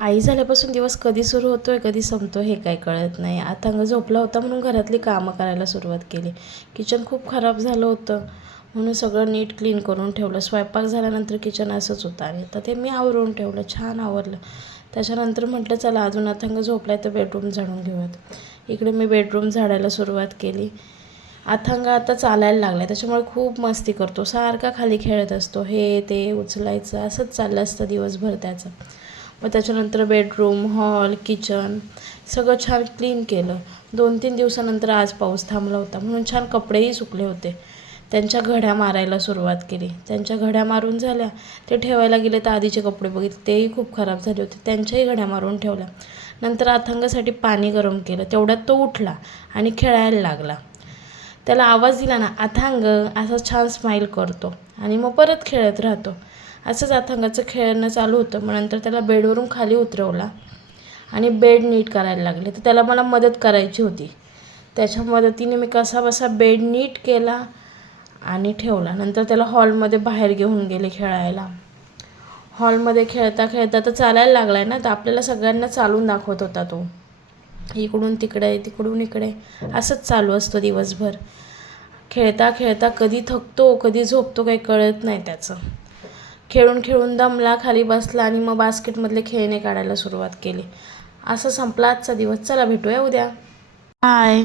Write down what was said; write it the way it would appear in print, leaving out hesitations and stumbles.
आई झाल्यापासून दिवस कधी सुरू होतो आहे कधी संपतो हे काही कळत नाही. अथर्व झोपला होता म्हणून घरातली कामं करायला सुरुवात केली. किचन खूप खराब झालं होतं म्हणून सगळं नीट क्लीन करून ठेवलं. स्वयंपाक झाल्यानंतर किचन असंच होतं आणि तर ते मी आवरून ठेवलं, छान आवरलं. त्याच्यानंतर म्हटलं चला अजून अथर्व झोपला आहे तर बेडरूम झाडून घेऊयात. इकडे मी बेडरूम झाडायला सुरुवात केली. अथर्व आता चालायला लागला, त्याच्यामुळे खूप मस्ती करतो, सारखा खाली खेळत असतो, हे ते उचलायचं असंच चाललं असतं दिवसभर त्याचं. मग त्याच्यानंतर बेडरूम, हॉल, किचन सगळं छान क्लीन केलं. 2-3 दिवसानंतर आज पाऊस थांबला होता म्हणून छान कपडेही सुकले होते. त्यांच्या घड्या मारायला सुरुवात केली. त्यांच्या घड्या मारून झाल्या, ते ठेवायला गेले तर आधीचे कपडे बघितले तेही खूप खराब झाले होते, त्यांच्याही घड्या मारून ठेवल्या. नंतर अथर्वसाठी पाणी गरम केलं. तेवढ्यात तो उठला आणि खेळायला लागला. त्याला आवाज दिला ना अथर्व असं छान स्माईल करतो आणि मग परत खेळत राहतो. असंच अथर्वचं खेळणं चालू होतं. मग नंतर त्याला बेडवरून खाली उतरवला आणि बेड नीट करायला लागले. तर त्याला मला मदत करायची होती. त्याच्या मदतीने मी कसाबसा बेड नीट केला आणि ठेवला. नंतर त्याला हॉलमध्ये बाहेर घेऊन गेले खेळायला. हॉलमध्ये खेळता खेळता तर चालायला लागला आहे ना, तर आपल्याला सगळ्यांना चालून दाखवत होता तो. इकडून तिकडे तिकडून इकडे असंच चालू असतं दिवसभर. खेळता खेळता कधी थकतो कधी झोपतो काही कळत नाही त्याचं. खेळून खेळून दमला, खाली बसला आणि मग बास्केटमधले खेळणे काढायला सुरुवात केली. असं संपला आजचा दिवस. चला भेटूया उद्या. बाय.